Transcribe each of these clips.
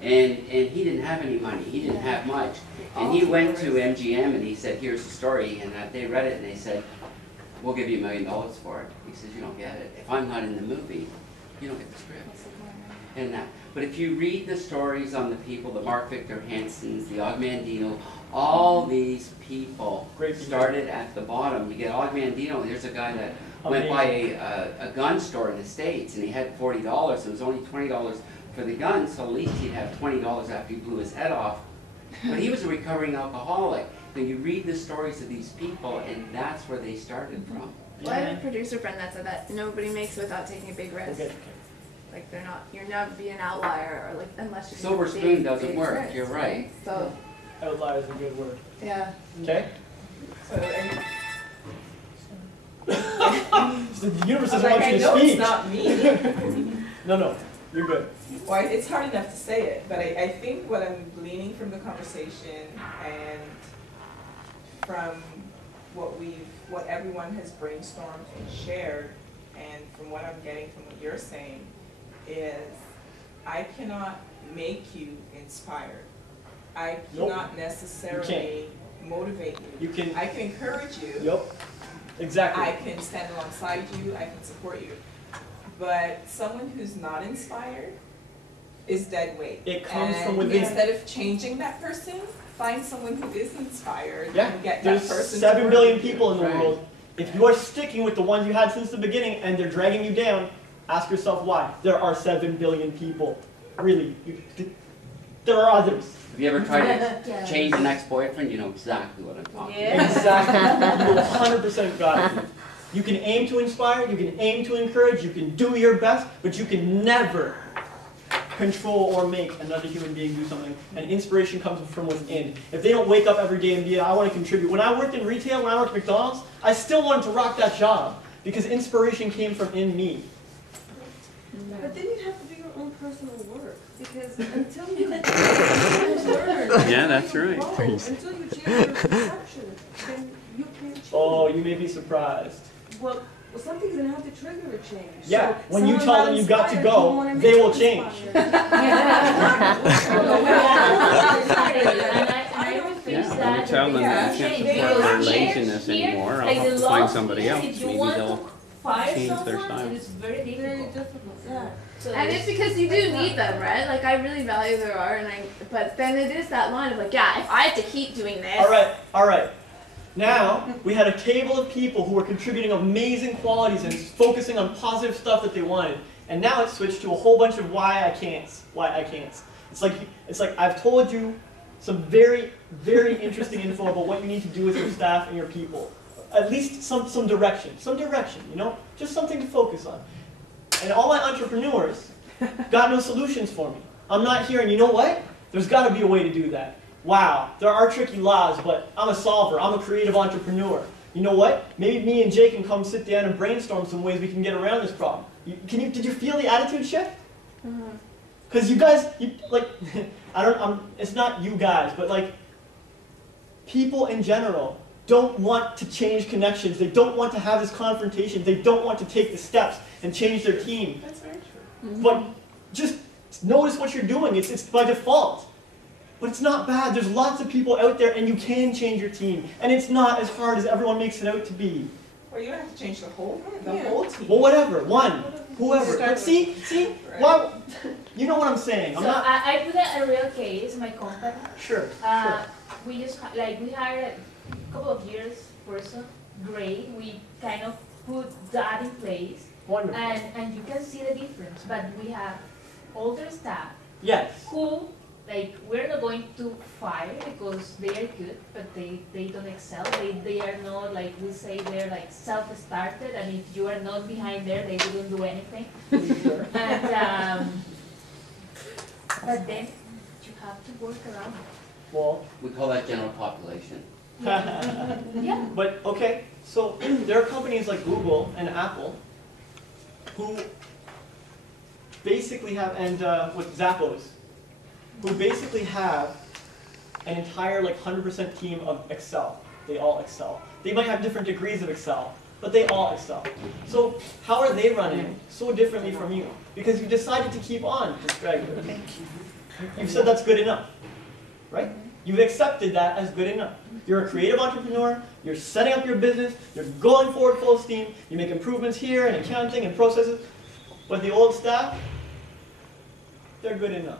And he didn't have any money. He didn't have much. And he went to MGM and he said, here's the story. And they read it and they said, we'll give you $1 million for it. He says, you don't get it. If I'm not in the movie, you don't get the script. And but if you read the stories on the people, the Mark Victor Hansons, the Og Mandino, all these people started at the bottom. You get Og Mandino, there's a guy that went by a gun store in the States and he had $40. It was only $20 for the gun, so at least he'd have $20 after he blew his head off. But he was a recovering alcoholic. So you read the stories of these people and that's where they started from. Well, I have a producer friend that said that nobody makes it without taking a big risk. Like you're never be an outlier, or like unless you. Silver spoon doesn't work. Risk, you're right. So outlier is a good word. Yeah. Okay. So, so the universe doesn't want you to speak. It's not me. No, you're good. Well, it's hard enough to say it, but I think what I'm gleaning from the conversation and from what everyone has brainstormed and shared, and from what I'm getting from what you're saying, is I cannot make you inspired. I cannot necessarily motivate you. I can encourage you. Yep. Exactly. I can stand alongside you. I can support you. But someone who's not inspired is dead weight. It comes from within. Instead of changing that person, find someone who is inspired and get there's that person. 7 billion people in the world. If you are sticking with the ones you had since the beginning and they're dragging you down, ask yourself why. There are 7 billion people. Really. There are others. Have you ever tried to change an ex-boyfriend? You know exactly what I'm talking about. Exactly. You 100% got it. You can aim to inspire, you can aim to encourage, you can do your best, but you can never control or make another human being do something. And inspiration comes from within. If they don't wake up every day and be, I want to contribute. When I worked in retail, when I worked at McDonald's, I still wanted to rock that job because inspiration came from in me. But then you have to do your own personal work, because until you learn, yeah, that's right. Until you change your perception, then you can't change. Oh, you may be surprised. Well, something's going to have to trigger a change. Yeah, so when you tell them you've got to go, they will change. Yeah, tell them that you can't support their laziness anymore. I'll have to find somebody else. Maybe they'll change their style. It's very difficult. Yeah. So and it's because you do need them, right? Like I really value their art, but then it is that line of like, yeah, if I have to keep doing this. All right. Now, we had a table of people who were contributing amazing qualities and focusing on positive stuff that they wanted. And now it's switched to a whole bunch of why I can't. It's like I've told you some very, very interesting info about what you need to do with your staff and your people. At least some direction, you know? Just something to focus on. And all my entrepreneurs got no solutions for me. I'm not hearing, you know what? There's got to be a way to do that. Wow, there are tricky laws, but I'm a solver. I'm a creative entrepreneur. You know what? Maybe me and Jay can come sit down and brainstorm some ways we can get around this problem. Did you feel the attitude shift? Because you guys, it's not you guys, but like, people in general don't want to change connections. They don't want to have this confrontation. They don't want to take the steps and change their team. That's very true. But just notice what you're doing. It's by default. But it's not bad. There's lots of people out there and you can change your team. And it's not as hard as everyone makes it out to be. Well, you don't have to change the whole team. Well, whatever. One. Whoever. But see? Right. Well, you know what I'm saying. I put a real case in my company. Sure. We just, we hired a couple of years person. Great. We kind of put that in place. Wonderful. And you can see the difference. But we have older staff. Yes. Who, we're not going to fire because they are good, but they don't excel. They are not, we say, they're self-started, and if you are not behind there, they wouldn't do anything. And, but then you have to work around it. Well, we call that general population. Yeah. But, okay, so there are companies like Google and Apple who basically have, and with Zappos, who basically have an entire 100% team of Excel. They all excel. They might have different degrees of Excel, but they all excel. So how are they running so differently from you? Because you decided to keep on this regular. You've said that's good enough, right? You've accepted that as good enough. You're a creative entrepreneur, you're setting up your business, you're going forward full steam, you make improvements here in accounting and processes, but the old staff, they're good enough.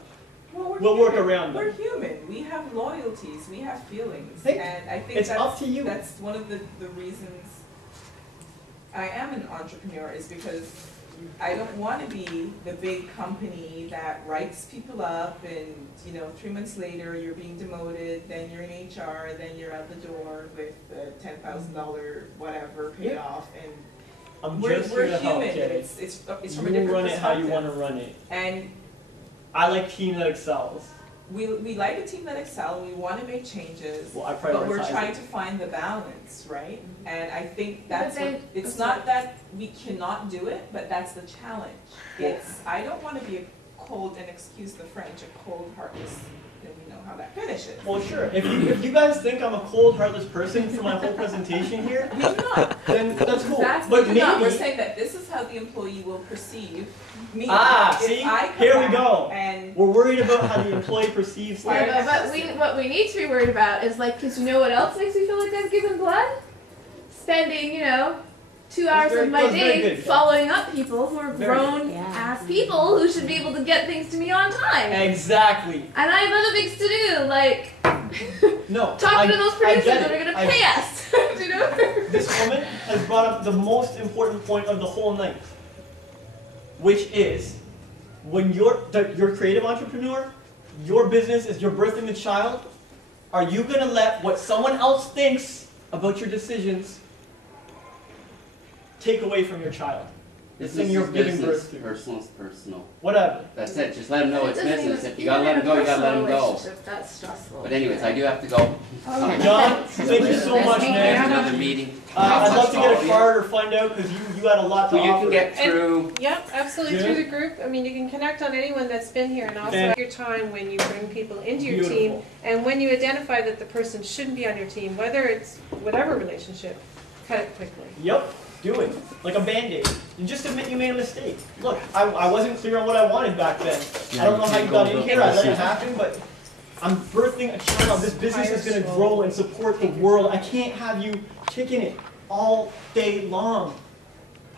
Well, We'll work around them. We're human. We have loyalties. We have feelings. Hey, and I think it's that's, up to you. That's one of the reasons I am an entrepreneur, is because I don't want to be the big company that writes people up and, 3 months later you're being demoted, then you're in HR, then you're out the door with a $10,000 whatever payoff, and I'm we're just here to help, human. Jerry. It's from a You different run it how you perspective. want to run it. And I like team that excels. we like a team that excel, we want to make changes, Well, I but we're prioritize trying it. to find the balance, right? And I think But that's then- what, it's not that we cannot do it, but that's the challenge. It's, I don't want to be a cold, and excuse the French, a cold, heartless, and we know how that finishes. Well, sure. If you guys think I'm a cold, heartless person for my whole presentation here, We do not. then that's cool. Exactly, But we do not. We're maybe, saying that this is how the employee will perceive me. Ah, if see? I come Here we back go. And we're worried about how the employee perceives things. Yeah, but what we need to be worried about is like, because you know what else makes me feel like I've given blood? Spending, 2 hours very- of my that's very day good. following up people who are Very grown ass people who should be able to get things to me on time. Exactly. And I have other things to do, like No. talking to those I producers get that it. are going to I- pay us. You know? This woman has brought up the most important point of the whole night, which is when you're a creative entrepreneur, your business is you're birthing the child. Are you going to let what someone else thinks about your decisions take away from your child? The Business thing you're is giving business, birth to. personal is personal. Whatever. That's it, just let them know it's It doesn't business. even- If you gotta let them even go, in you a gotta let them personal go. relationship, That's stressful. But anyways, I do have to go. Sorry. John, thank you so much, There's man. another meeting. I'd love to get a Oh, card or find out because you had a lot to Well, you offer. can get through, Yep, absolutely, Yeah. through the group. I mean, you can connect on anyone that's been here, and also Okay. at your time when you bring people into your team, Beautiful. and when you identify that the person shouldn't be on your team, whether it's whatever relationship, cut it quickly. Yep, do it. Like a Band-Aid. You just admit you made a mistake. Look, I wasn't clear on what I wanted back then. I don't know how you got in here, I let it happen, but I'm birthing a child. This business is gonna grow and support the world. I can't have you kicking it all day long.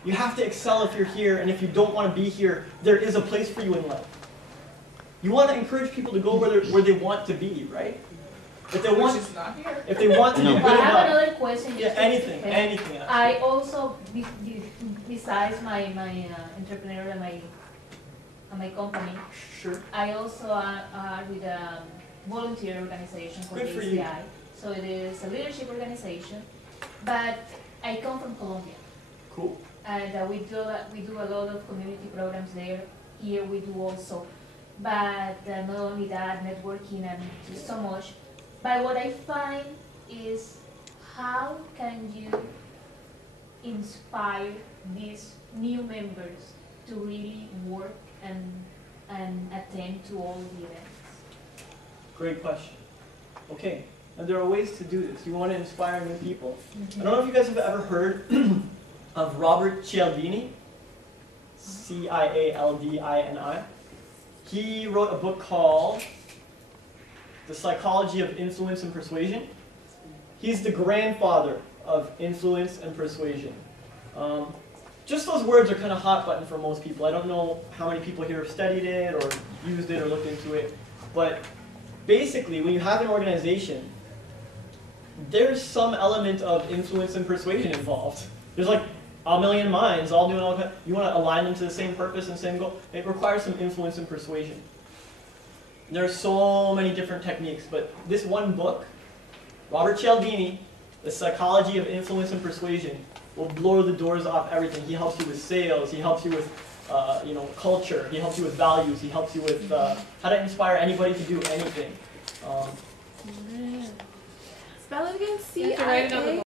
You have to excel if you're here, and if you don't want to be here, there is a place for you in life. You want to encourage people to go where they want to be, right? If they which want, is not here. if they want to be No. good But I have enough, another question. yeah, just to- anything, anything. I also, besides my entrepreneur and my company, Sure. I also are with a volunteer organization called Good for you. ACI. So it is a leadership organization, but I come from Colombia, Cool. and we do a lot of community programs there. Here we do also, but not only that, networking and just so much. But what I find is, how can you inspire these new members to really work and attend to all the events? Great question. Okay, and there are ways to do this. You want to inspire new people? I don't know if you guys have ever heard of Robert Cialdini, Cialdini. He wrote a book called The Psychology of Influence and Persuasion. He's the grandfather of influence and persuasion. Just those words are kind of hot button for most people. I don't know how many people here have studied it or used it or looked into it, but basically when you have an organization, there's some element of influence and persuasion involved. There's like a million minds all doing all kind. You want to align them to the same purpose and same goal. It requires some influence and persuasion. There are so many different techniques, but this one book, Robert Cialdini, The Psychology of Influence and Persuasion, will blow the doors off everything. He helps you with sales. He helps you with culture. He helps you with values. He helps you with how to inspire anybody to do anything. Spell it again. You have to write it on the CIA.